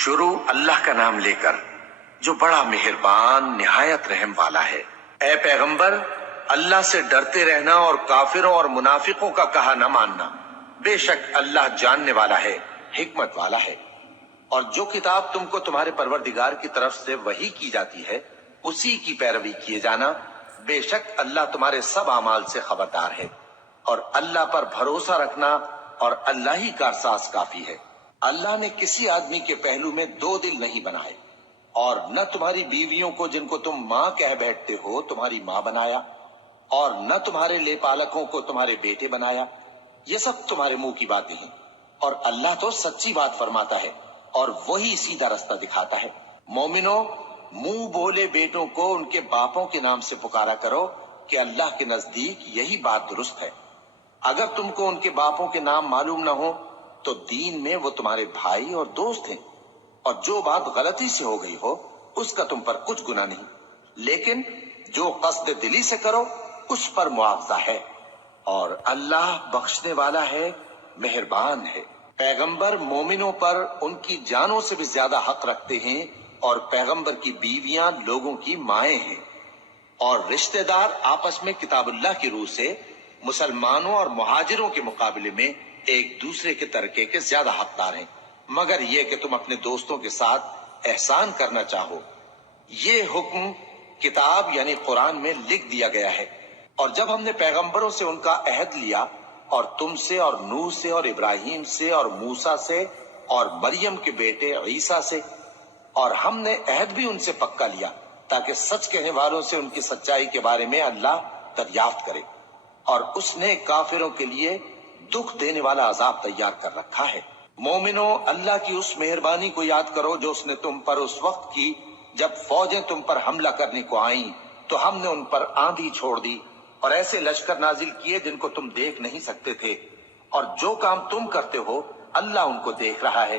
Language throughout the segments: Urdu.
شروع اللہ کا نام لے کر جو بڑا مہربان نہایت رحم والا ہے۔ اے پیغمبر، اللہ سے ڈرتے رہنا اور کافروں اور منافقوں کا کہا نہ ماننا۔ بے شک اللہ جاننے والا ہے، حکمت والا ہے۔ اور جو کتاب تم کو تمہارے پروردگار کی طرف سے وحی کی جاتی ہے اسی کی پیروی کیے جانا۔ بے شک اللہ تمہارے سب اعمال سے خبردار ہے۔ اور اللہ پر بھروسہ رکھنا اور اللہ ہی کا احساس کافی ہے۔ اللہ نے کسی آدمی کے پہلو میں دو دل نہیں بنائے، اور نہ تمہاری بیویوں کو جن کو تم ماں کہہ بیٹھتے ہو تمہاری ماں بنایا، اور نہ تمہارے لے پالکوں کو تمہارے بیٹے بنایا۔ یہ سب تمہارے منہ کی باتیں ہیں، اور اللہ تو سچی بات فرماتا ہے اور وہی سیدھا رستہ دکھاتا ہے۔ مومنو، منہ بولے بیٹوں کو ان کے باپوں کے نام سے پکارا کرو کہ اللہ کے نزدیک یہی بات درست ہے۔ اگر تم کو ان کے باپوں کے نام معلوم نہ ہو تو دین میں وہ تمہارے بھائی اور دوست ہیں، اور جو بات غلطی سے ہو گئی ہو اس کا تم پر کچھ گناہ نہیں، لیکن جو قصد دلی سے کرو اس پر معاوضہ ہے، اور اللہ بخشنے والا ہے، مہربان ہے۔ پیغمبر مومنوں پر ان کی جانوں سے بھی زیادہ حق رکھتے ہیں، اور پیغمبر کی بیویاں لوگوں کی مائیں ہیں، اور رشتہ دار آپس میں کتاب اللہ کی روح سے مسلمانوں اور مہاجروں کے مقابلے میں ایک دوسرے کے ترکے کے زیادہ حقدار ہیں، مگر یہ کہ تم اپنے دوستوں کے ساتھ احسان کرنا چاہو۔ یہ حکم کتاب یعنی قرآن میں لکھ دیا گیا ہے۔ اور جب ہم نے پیغمبروں سے ان کا عہد لیا، اور تم سے اور نوح سے اور ابراہیم سے اور موسیٰ سے اور مریم کے بیٹے عیسیٰ سے، اور ہم نے عہد بھی ان سے پکا لیا تاکہ سچ کہنے والوں سے ان کی سچائی کے بارے میں اللہ دریافت کرے، اور اس نے کافروں کے لیے دکھ دینے والا عذاب تیار کر رکھا ہے۔ مومنو، اللہ کی اس مہربانی کو یاد کرو جو اس نے تم پر اس وقت کی جب فوجیں تم پر حملہ کرنے کو آئیں تو ہم نے ان پر آندھی چھوڑ دی اور ایسے لشکر نازل کیے جن کو تم دیکھ نہیں سکتے تھے، اور جو کام تم کرتے ہو اللہ ان کو دیکھ رہا ہے۔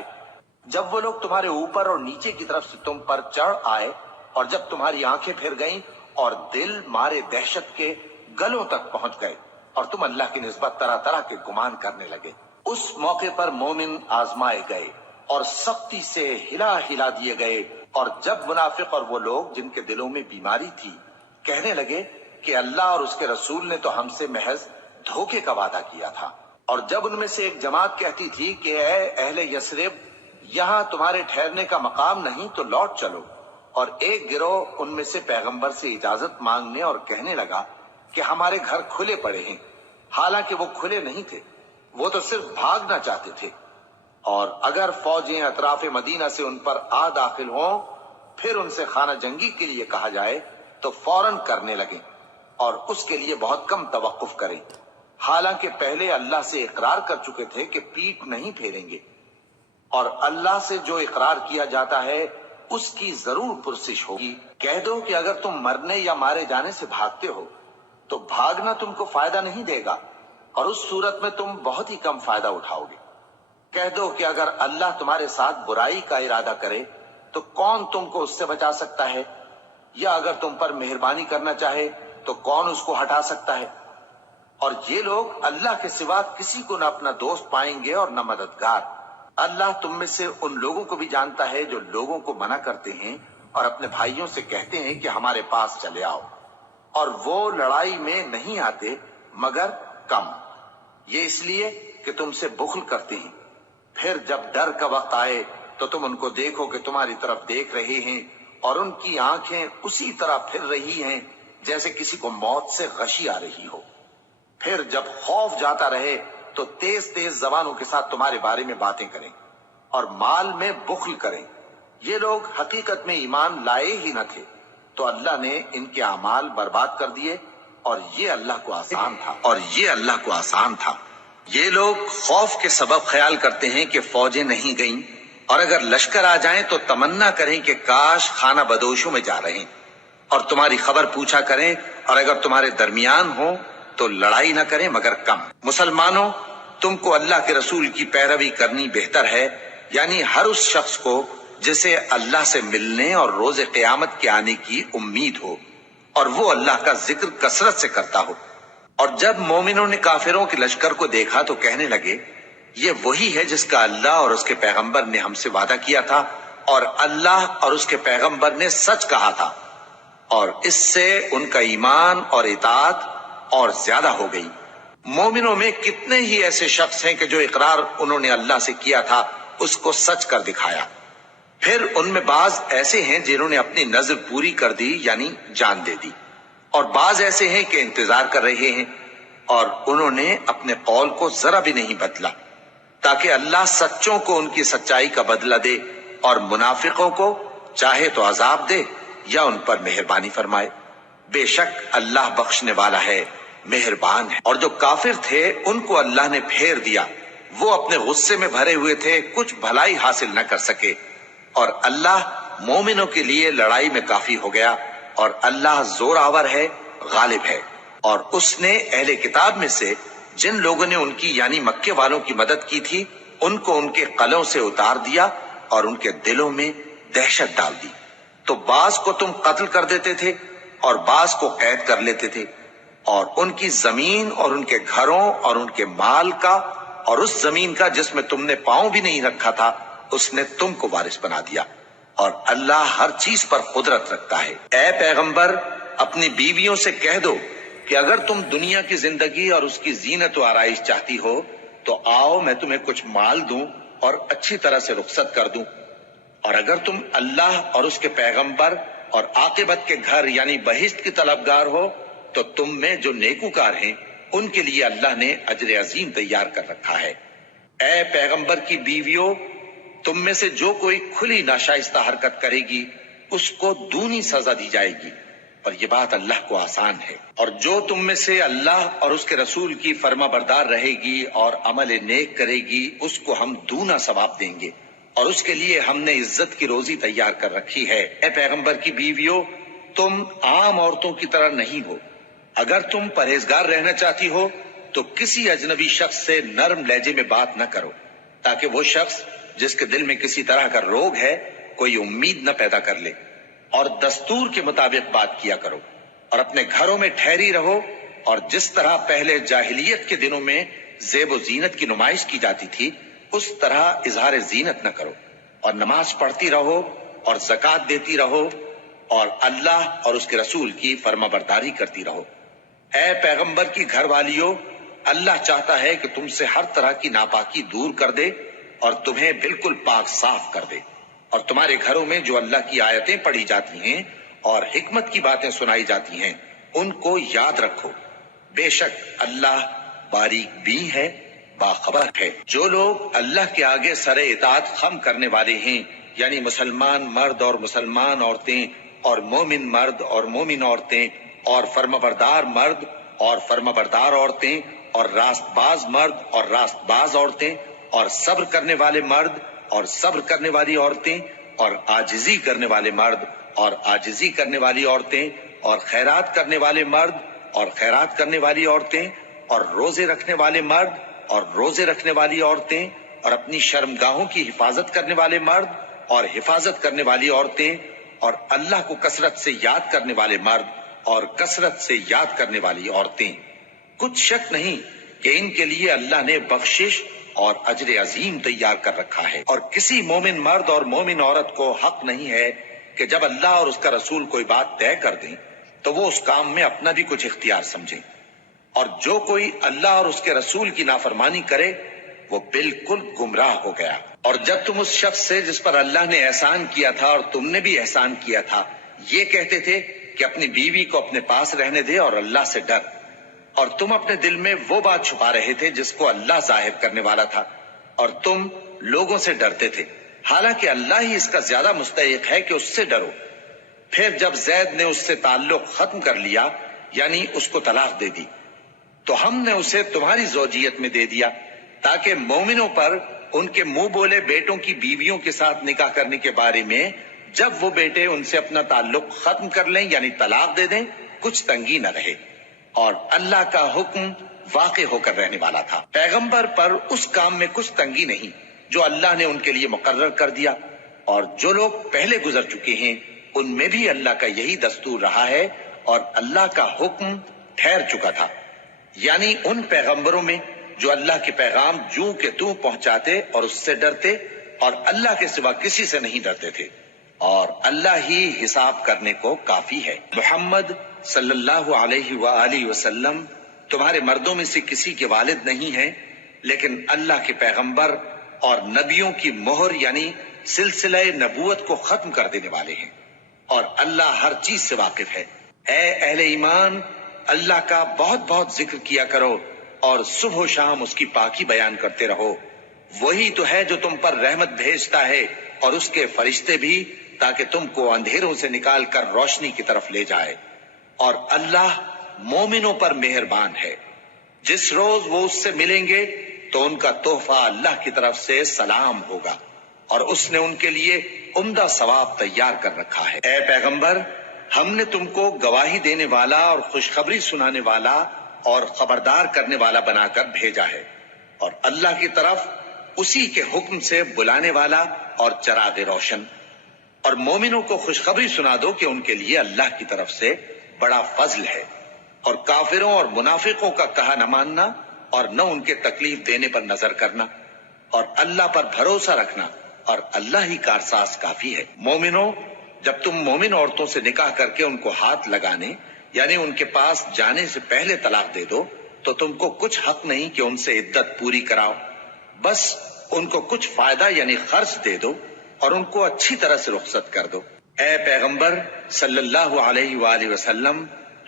جب وہ لوگ تمہارے اوپر اور نیچے کی طرف سے تم پر چڑھ آئے، اور جب تمہاری آنکھیں پھر گئیں اور دل مارے دہشت کے گلوں تک پہنچ گئے، اور تم اللہ کی نسبت طرح طرح کے گمان کرنے لگے، اس موقع پر مومن آزمائے گئے اور سختی سے ہلا ہلا دیے گئے۔ اور جب منافق اور وہ لوگ جن کے دلوں میں بیماری تھی کہنے لگے کہ اللہ اور اس کے رسول نے تو ہم سے محض دھوکے کا وعدہ کیا تھا، اور جب ان میں سے ایک جماعت کہتی تھی کہ اے اہل یثرب، یہاں تمہارے ٹھہرنے کا مقام نہیں تو لوٹ چلو، اور ایک گروہ ان میں سے پیغمبر سے اجازت مانگنے اور کہنے لگا کہ ہمارے گھر کھلے پڑے ہیں، حالانکہ وہ کھلے نہیں تھے، وہ تو صرف بھاگنا چاہتے تھے۔ اور اگر فوجیں اطراف مدینہ سے ان پر آ داخل ہوں پھر ان سے خانہ جنگی کے لیے کہا جائے تو فوراً کرنے لگیں، اور اس کے لیے بہت کم توقف کریں، حالانکہ پہلے اللہ سے اقرار کر چکے تھے کہ پیٹ نہیں پھیریں گے، اور اللہ سے جو اقرار کیا جاتا ہے اس کی ضرور پرسش ہوگی۔ کہہ دو کہ اگر تم مرنے یا مارے جانے سے بھاگتے ہو تو بھاگنا تم کو فائدہ نہیں دے گا، اور اس صورت میں تم بہت ہی کم فائدہ اٹھاؤ گے۔ کہہ دو کہ اگر اللہ تمہارے ساتھ برائی کا ارادہ کرے تو کون تم کو اس سے بچا سکتا ہے، یا اگر تم پر مہربانی کرنا چاہے تو کون اس کو ہٹا سکتا ہے۔ اور یہ لوگ اللہ کے سوا کسی کو نہ اپنا دوست پائیں گے اور نہ مددگار۔ اللہ تم میں سے ان لوگوں کو بھی جانتا ہے جو لوگوں کو منع کرتے ہیں اور اپنے بھائیوں سے کہتے ہیں کہ ہمارے پاس چلے آؤ، اور وہ لڑائی میں نہیں آتے مگر کم، یہ اس لیے کہ تم سے بخل کرتے ہیں۔ پھر جب ڈر کا وقت آئے تو تم ان کو دیکھو کہ تمہاری طرف دیکھ رہے ہیں، اور ان کی آنکھیں اسی طرح پھر رہی ہیں جیسے کسی کو موت سے غشی آ رہی ہو۔ پھر جب خوف جاتا رہے تو تیز تیز زبانوں کے ساتھ تمہارے بارے میں باتیں کریں اور مال میں بخل کریں۔ یہ لوگ حقیقت میں ایمان لائے ہی نہ تھے، تو اللہ نے ان کے اعمال برباد کر دیے، اور یہ اللہ کو آسان تھا۔ یہ لوگ خوف کے سبب خیال کرتے ہیں کہ فوجیں نہیں گئیں، اور اگر لشکر آ جائیں تو تمنا کریں کہ کاش خانہ بدوشوں میں جا رہے ہیں، اور تمہاری خبر پوچھا کریں، اور اگر تمہارے درمیان ہو تو لڑائی نہ کریں مگر کم۔ مسلمانوں، تم کو اللہ کے رسول کی پیروی کرنی بہتر ہے، یعنی ہر اس شخص کو جسے اللہ سے ملنے اور روز قیامت کے آنے کی امید ہو، اور وہ اللہ کا ذکر کثرت سے کرتا ہو۔ اور جب مومنوں نے کافروں کے لشکر کو دیکھا تو کہنے لگے یہ وہی ہے جس کا اللہ اور اس کے پیغمبر نے ہم سے وعدہ کیا تھا، اور اللہ اور اس کے پیغمبر نے سچ کہا تھا، اور اس سے ان کا ایمان اور اطاعت اور زیادہ ہو گئی۔ مومنوں میں کتنے ہی ایسے شخص ہیں کہ جو اقرار انہوں نے اللہ سے کیا تھا اس کو سچ کر دکھایا۔ پھر ان میں بعض ایسے ہیں جنہوں نے اپنی نظر پوری کر دی، یعنی جان دے دی، اور بعض ایسے ہیں کہ انتظار کر رہے ہیں، اور انہوں نے اپنے قول کو ذرا بھی نہیں بدلا، تاکہ اللہ سچوں کو ان کی سچائی کا بدلہ دے اور منافقوں کو چاہے تو عذاب دے یا ان پر مہربانی فرمائے۔ بے شک اللہ بخشنے والا ہے، مہربان ہے۔ اور جو کافر تھے ان کو اللہ نے پھیر دیا، وہ اپنے غصے میں بھرے ہوئے تھے، کچھ بھلائی حاصل نہ کر سکے، اور اللہ مومنوں کے لیے لڑائی میں کافی ہو گیا، اور اللہ زور آور ہے، غالب ہے۔ اور اس نے اہل کتاب میں سے جن لوگوں نے ان کی یعنی مکے والوں کی مدد کی تھی ان کو ان کے قلعوں سے اتار دیا اور ان کے دلوں میں دہشت ڈال دی۔ تو بعض کو تم قتل کر دیتے تھے اور بعض کو قید کر لیتے تھے، اور ان کی زمین اور ان کے گھروں اور ان کے مال کا اور اس زمین کا جس میں تم نے پاؤں بھی نہیں رکھا تھا اس نے تم کو وارث بنا دیا، اور اللہ ہر چیز پر قدرت رکھتا ہے۔ اے پیغمبر اپنی بیویوں سے کہہ دو کہ اگر تم دنیا کی زندگی اور اس کی زینت و آرائش چاہتی ہو تو آؤ میں تمہیں کچھ مال دوں اور اچھی طرح سے رخصت کر دوں، اور اگر تم اللہ اور اس کے پیغمبر اور عاقبت کے گھر یعنی بہشت کی طلبگار ہو تو تم میں جو نیکوکار ہیں ان کے لیے اللہ نے اجر عظیم تیار کر رکھا ہے۔ اے پیغمبر کی بیویوں، تم میں سے جو کوئی کھلی ناشائستہ حرکت کرے گی اس کو دونی سزا دی جائے گی، اور یہ بات اللہ کو آسان ہے۔ اور جو تم میں سے اللہ اور اس کے رسول کی فرما بردار رہے گی اور عمل نیک کرے گی اس کو ہم دونا ثواب دیں گے، اور اس کے لیے ہم نے عزت کی روزی تیار کر رکھی ہے۔ اے پیغمبر کی بیویوں، تم عام عورتوں کی طرح نہیں ہو۔ اگر تم پرہیزگار رہنا چاہتی ہو تو کسی اجنبی شخص سے نرم لہجے میں بات نہ کرو، تاکہ وہ شخص جس کے دل میں کسی طرح کا روگ ہے کوئی امید نہ پیدا کر لے، اور دستور کے مطابق بات کیا کرو، اور اپنے گھروں میں ٹھہری رہو، اور جس طرح پہلے جاہلیت کے دنوں میں زیب و زینت کی نمائش کی جاتی تھی اس طرح اظہار زینت نہ کرو، اور نماز پڑھتی رہو اور زکوٰۃ دیتی رہو، اور اللہ اور اس کے رسول کی فرما برداری کرتی رہو۔ اے پیغمبر کی گھر والیوں، اللہ چاہتا ہے کہ تم سے ہر طرح کی ناپاکی دور کر دے اور تمہیں بالکل پاک صاف کر دے، اور تمہارے گھروں میں جو اللہ کی آیتیں پڑھی جاتی ہیں اور حکمت کی باتیں سنائی جاتی ہیں ان کو یاد رکھو۔ بے شک اللہ باریک بین ہے، باخبر ہے۔ جو لوگ اللہ کے آگے سر اطاعت خم کرنے والے ہیں، یعنی مسلمان مرد اور مسلمان عورتیں اور مومن مرد اور مومن عورتیں اور فرمانبردار مرد اور فرمانبردار عورتیں اور راست باز مرد اور راست باز عورتیں اور صبر کرنے والے مرد اور صبر کرنے والی عورتیں اور عاجزی کرنے والے مرد اور عاجزی کرنے والی عورتیں اور خیرات کرنے والے مرد اور خیرات کرنے والی عورتیں اور روزے رکھنے والے مرد اور روزے رکھنے والی عورتیں اور اپنی شرمگاہوں کی حفاظت کرنے والے مرد اور حفاظت کرنے والی عورتیں اور اللہ کو کثرت سے یاد کرنے والے مرد اور کثرت سے یاد کرنے والی عورتیں۔ کچھ شک نہیں کہ ان کے لیے اللہ نے بخشش اور اجر عظیم تیار کر رکھا ہے۔ اور کسی مومن مرد اور مومن عورت کو حق نہیں ہے کہ جب اللہ اور اس کا رسول کوئی بات طے کر دیں تو وہ اس کام میں اپنا بھی کچھ اختیار سمجھیں، اور جو کوئی اللہ اور اس کے رسول کی نافرمانی کرے وہ بالکل گمراہ ہو گیا۔ اور جب تم اس شخص سے جس پر اللہ نے احسان کیا تھا اور تم نے بھی احسان کیا تھا یہ کہتے تھے کہ اپنی بیوی کو اپنے پاس رہنے دے اور اللہ سے ڈر، اور تم اپنے دل میں وہ بات چھپا رہے تھے جس کو اللہ ظاہر کرنے والا تھا، اور تم لوگوں سے ڈرتے تھے، حالانکہ اللہ ہی اس کا زیادہ مستحق ہے کہ اس سے ڈرو۔ پھر جب زید نے اس سے تعلق ختم کر لیا یعنی اس کو طلاق دے دی تو ہم نے اسے تمہاری زوجیت میں دے دیا تاکہ مومنوں پر ان کے منہ بولے بیٹوں کی بیویوں کے ساتھ نکاح کرنے کے بارے میں جب وہ بیٹے ان سے اپنا تعلق ختم کر لیں یعنی طلاق دے دیں کچھ تنگی نہ رہے، اور اللہ کا حکم واقع ہو کر رہنے والا تھا۔ پیغمبر پر اس کام میں کچھ تنگی نہیں جو اللہ نے ان کے لیے مقرر کر دیا، اور جو لوگ پہلے گزر چکے ہیں ان میں بھی اللہ کا یہی دستور رہا ہے، اور اللہ کا حکم ٹھہر چکا تھا، یعنی ان پیغمبروں میں جو اللہ کے پیغام جوں کہ توں پہنچاتے اور اس سے ڈرتے اور اللہ کے سوا کسی سے نہیں ڈرتے تھے، اور اللہ ہی حساب کرنے کو کافی ہے۔ محمد صلی اللہ علیہ وآلہ وسلم تمہارے مردوں میں سے کسی کے والد نہیں ہیں، لیکن اللہ کے پیغمبر اور نبیوں کی مہر یعنی سلسلہ نبوت کو ختم کر دینے والے ہیں، اور اللہ ہر چیز سے واقف ہے۔ اے اہل ایمان، اللہ کا بہت بہت ذکر کیا کرو اور صبح و شام اس کی پاکی بیان کرتے رہو۔ وہی تو ہے جو تم پر رحمت بھیجتا ہے اور اس کے فرشتے بھی، تاکہ تم کو اندھیروں سے نکال کر روشنی کی طرف لے جائے، اور اللہ مومنوں پر مہربان ہے۔ جس روز وہ اس سے ملیں گے تو ان کا تحفہ اللہ کی طرف سے سلام ہوگا، اور اس نے ان کے لیے عمدہ ثواب تیار کر رکھا ہے۔ اے پیغمبر، ہم نے تم کو گواہی دینے والا اور خوشخبری سنانے والا اور خبردار کرنے والا بنا کر بھیجا ہے، اور اللہ کی طرف اسی کے حکم سے بلانے والا اور چراغ روشن۔ اور مومنوں کو خوشخبری سنا دو کہ ان کے لیے اللہ کی طرف سے بڑا فضل ہے، اور کافروں اور منافقوں کا کہا نہ ماننا اور نہ ان کے تکلیف دینے پر نظر کرنا، اور اللہ پر بھروسہ رکھنا، اور اللہ ہی کارساز کافی ہے۔ مومنوں، جب تم مومن عورتوں سے نکاح کر کے ان کو ہاتھ لگانے یعنی ان کے پاس جانے سے پہلے طلاق دے دو تو تم کو کچھ حق نہیں کہ ان سے عدت پوری کراؤ، بس ان کو کچھ فائدہ یعنی خرچ دے دو اور ان کو اچھی طرح سے رخصت کر دو۔ اے پیغمبر صلی اللہ علیہ وآلہ وسلم،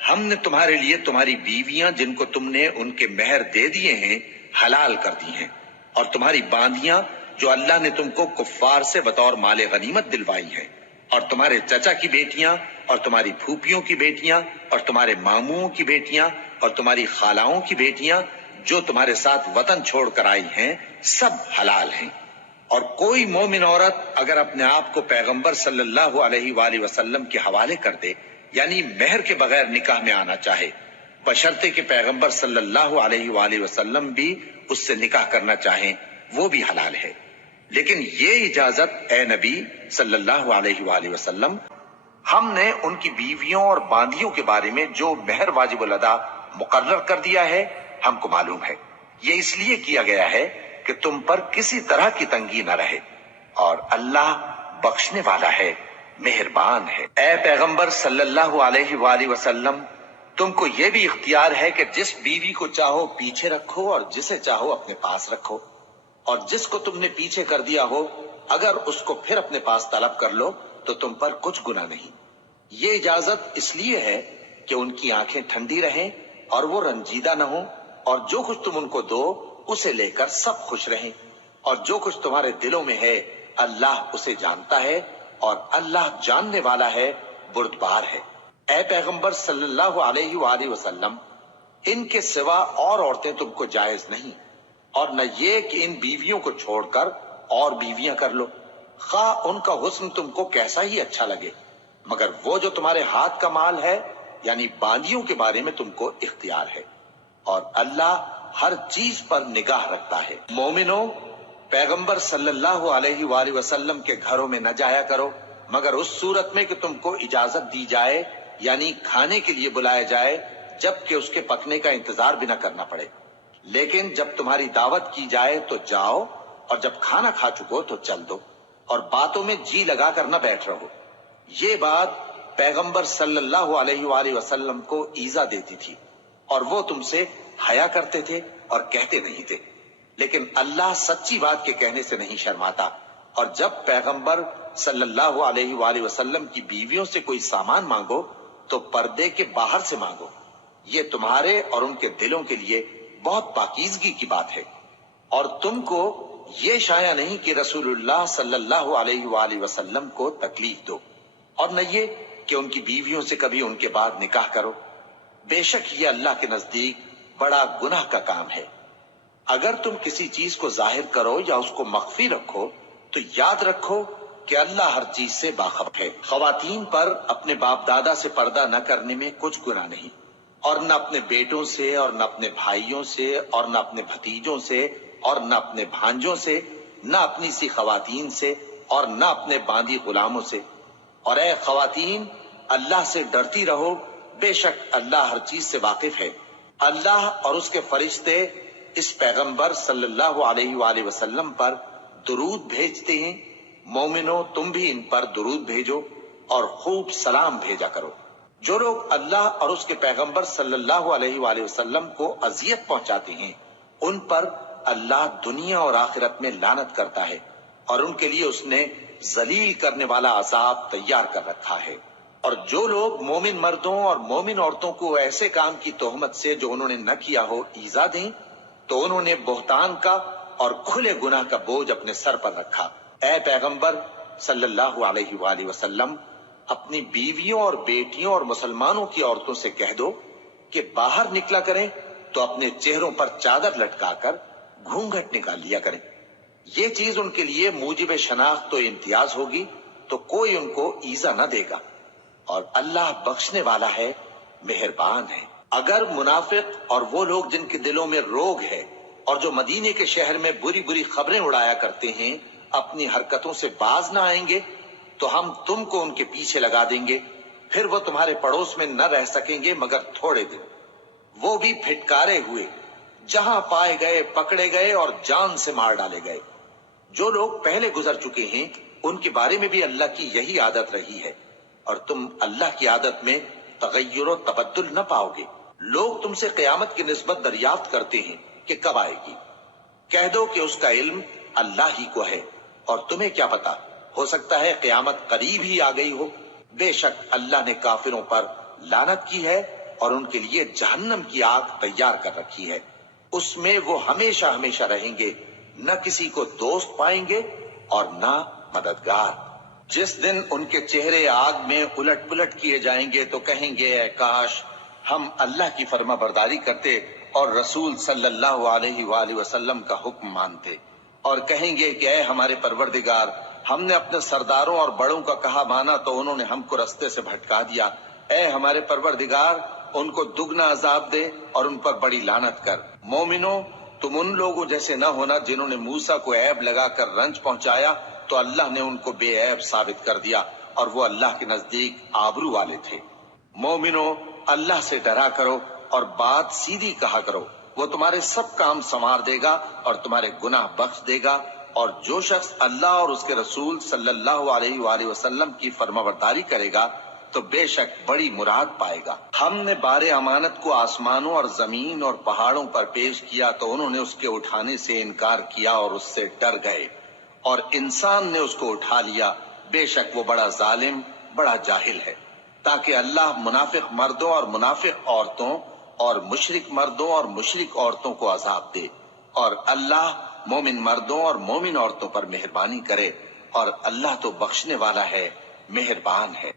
ہم نے تمہارے لیے تمہاری بیویاں جن کو تم نے ان کے مہر دے دیے ہیں حلال کر دی ہیں، اور تمہاری باندیاں جو اللہ نے تم کو کفار سے بطور مال غنیمت دلوائی ہیں، اور تمہارے چچا کی بیٹیاں اور تمہاری پھوپھیوں کی بیٹیاں اور تمہارے ماموں کی بیٹیاں اور تمہاری خالاؤں کی بیٹیاں جو تمہارے ساتھ وطن چھوڑ کر آئی ہیں، سب حلال ہیں۔ اور کوئی مومن عورت اگر اپنے آپ کو پیغمبر صلی اللہ علیہ وآلہ وسلم کے حوالے کر دے یعنی مہر کے بغیر نکاح میں آنا چاہے، بشرطے کہ پیغمبر صلی اللہ علیہ وآلہ وسلم بھی اس سے نکاح کرنا چاہیں، وہ بھی حلال ہے۔ لیکن یہ اجازت اے نبی صلی اللہ علیہ وآلہ وسلم، ہم نے ان کی بیویوں اور باندیوں کے بارے میں جو مہر واجب الادا مقرر کر دیا ہے ہم کو معلوم ہے۔ یہ اس لیے کیا گیا ہے کہ تم پر کسی طرح کی تنگی نہ رہے، اور اللہ بخشنے والا ہے، مہربان ہے۔ اے پیغمبر صلی اللہ علیہ وآلہ وسلم، تم کو یہ بھی اختیار ہے کہ جس بیوی کو چاہو پیچھے رکھو اور جسے چاہو اپنے پاس رکھو، اور جس کو تم نے پیچھے کر دیا ہو اگر اس کو پھر اپنے پاس طلب کر لو تو تم پر کچھ گناہ نہیں۔ یہ اجازت اس لیے ہے کہ ان کی آنکھیں ٹھنڈی رہیں اور وہ رنجیدہ نہ ہوں، اور جو کچھ تم ان کو دو اسے لے کر سب خوش رہیں، اور جو کچھ تمہارے دلوں میں ہے اللہ اسے جانتا ہے، اور اللہ جاننے والا ہے، بردبار ہے۔ اے پیغمبر صلی اللہ علیہ وآلہ وسلم، ان کے سوا اور عورتیں تم کو جائز نہیں، اور نہ یہ کہ ان بیویوں کو چھوڑ کر اور بیویاں کر لو، خواہ ان کا حسن تم کو کیسا ہی اچھا لگے، مگر وہ جو تمہارے ہاتھ کا مال ہے یعنی باندیوں کے بارے میں تم کو اختیار ہے، اور اللہ ہر چیز پر نگاہ رکھتا ہے۔ مومنوں، پیغمبر صلی اللہ علیہ وآلہ وسلم کے گھروں میں نہ جایا کرو مگر اس صورت میں کہ تم کو اجازت دی جائے یعنی کھانے کے لیے بلایا جائے، جبکہ اس کے پکنے کا انتظار بھی نہ کرنا پڑے۔ لیکن جب تمہاری دعوت کی جائے تو جاؤ، اور جب کھانا کھا چکو تو چل دو، اور باتوں میں جی لگا کر نہ بیٹھ رہو۔ یہ بات پیغمبر صلی اللہ علیہ وآلہ وسلم کو ایذا دیتی تھی، اور وہ تم سے حیا کرتے تھے اور کہتے نہیں تھے، لیکن اللہ سچی بات کے کہنے سے نہیں شرماتا۔ اور جب پیغمبر صلی اللہ علیہ وآلہ وسلم کی بیویوں سے کوئی سامان مانگو تو پردے کے باہر سے مانگو، یہ تمہارے اور ان کے دلوں کے لیے بہت پاکیزگی کی بات ہے۔ اور تم کو یہ شایع نہیں کہ رسول اللہ صلی اللہ علیہ وآلہ وسلم کو تکلیف دو، اور نہ یہ کہ ان کی بیویوں سے کبھی ان کے بعد نکاح کرو، بے شک یہ اللہ کے نزدیک بڑا گناہ کا کام ہے۔ اگر تم کسی چیز کو ظاہر کرو یا اس کو مخفی رکھو تو یاد رکھو کہ اللہ ہر چیز سے باخبر ہے۔ خواتین پر اپنے باپ دادا سے پردہ نہ کرنے میں کچھ گناہ نہیں، اور نہ اپنے بیٹوں سے اور نہ اپنے بھائیوں سے اور نہ اپنے بھتیجوں سے اور نہ اپنے بھانجوں سے، نہ اپنی سی خواتین سے اور نہ اپنے باندی غلاموں سے۔ اور اے خواتین، اللہ سے ڈرتی رہو، بے شک اللہ ہر چیز سے واقف ہے۔ اللہ اور اس کے فرشتے اس پیغمبر صلی اللہ علیہ وآلہ وسلم پر درود بھیجتے ہیں، مومنو تم بھی ان پر درود بھیجو اور خوب سلام بھیجا کرو۔ جو لوگ اللہ اور اس کے پیغمبر صلی اللہ علیہ وآلہ وسلم کو اذیت پہنچاتے ہیں ان پر اللہ دنیا اور آخرت میں لعنت کرتا ہے اور ان کے لیے اس نے ذلیل کرنے والا عذاب تیار کر رکھا ہے۔ اور جو لوگ مومن مردوں اور مومن عورتوں کو ایسے کام کی تہمت سے جو انہوں نے نہ کیا ہو ایذا دیں تو انہوں نے بہتان کا اور کھلے گناہ کا بوجھ اپنے سر پر رکھا۔ اے پیغمبر صلی اللہ علیہ وآلہ وسلم، اپنی بیویوں اور بیٹیوں اور مسلمانوں کی عورتوں سے کہہ دو کہ باہر نکلا کریں تو اپنے چہروں پر چادر لٹکا کر گھونگھٹ نکال لیا کریں۔ یہ چیز ان کے لیے موجب شناخت و امتیاز ہوگی تو کوئی ان کو ایذا نہ دے گا، اور اللہ بخشنے والا ہے، مہربان ہے۔ اگر منافق اور وہ لوگ جن کے دلوں میں روگ ہے اور جو مدینے کے شہر میں بری بری خبریں اڑایا کرتے ہیں اپنی حرکتوں سے باز نہ آئیں گے تو ہم تم کو ان کے پیچھے لگا دیں گے، پھر وہ تمہارے پڑوس میں نہ رہ سکیں گے مگر تھوڑے دن، وہ بھی پھٹکارے ہوئے، جہاں پائے گئے پکڑے گئے اور جان سے مار ڈالے گئے۔ جو لوگ پہلے گزر چکے ہیں ان کے بارے میں بھی اللہ کی یہی عادت رہی ہے، اور تم اللہ کی عادت میں تغیر و تبدل نہ پاؤ گے۔ لوگ تم سے قیامت کی نسبت دریافت کرتے ہیں کہ کب آئے گی، کہہ دو کہ اس کا علم اللہ ہی کو ہے، اور تمہیں کیا پتا، ہو سکتا ہے قیامت قریب ہی آ گئی ہو۔ بے شک اللہ نے کافروں پر لعنت کی ہے اور ان کے لیے جہنم کی آگ تیار کر رکھی ہے، اس میں وہ ہمیشہ ہمیشہ رہیں گے، نہ کسی کو دوست پائیں گے اور نہ مددگار۔ جس دن ان کے چہرے آگ میں الٹ پلٹ کیے جائیں گے تو کہیں گے اے کاش ہم اللہ کی فرما برداری کرتے اور رسول صلی اللہ علیہ وآلہ وسلم کا حکم مانتے، اور کہیں گے کہ اے ہمارے پروردگار، ہم نے اپنے سرداروں اور بڑوں کا کہا مانا تو انہوں نے ہم کو رستے سے بھٹکا دیا۔ اے ہمارے پروردگار، ان کو دگنا عذاب دے اور ان پر بڑی لعنت کر۔ مومنو، تم ان لوگوں جیسے نہ ہونا جنہوں نے موسیٰ کو عیب لگا کر رنج پہنچایا تو اللہ نے ان کو بے عیب ثابت کر دیا اور وہ اللہ کے نزدیک آبرو والے تھے۔ مومنو، اللہ سے ڈرا کرو اور بات سیدھی کہا کرو، وہ تمہارے سب کام سنوار دے گا اور تمہارے گناہ بخش دے گا، اور جو شخص اللہ اور اس کے رسول صلی اللہ علیہ وآلہ وسلم کی فرمانبرداری کرے گا تو بے شک بڑی مراد پائے گا۔ ہم نے بار امانت کو آسمانوں اور زمین اور پہاڑوں پر پیش کیا تو انہوں نے اس کے اٹھانے سے انکار کیا اور اس سے ڈر گئے، اور انسان نے اس کو اٹھا لیا، بے شک وہ بڑا ظالم، بڑا جاہل ہے۔ تاکہ اللہ منافق مردوں اور منافق عورتوں اور مشرک مردوں اور مشرک عورتوں کو عذاب دے، اور اللہ مومن مردوں اور مومن عورتوں پر مہربانی کرے، اور اللہ تو بخشنے والا ہے، مہربان ہے۔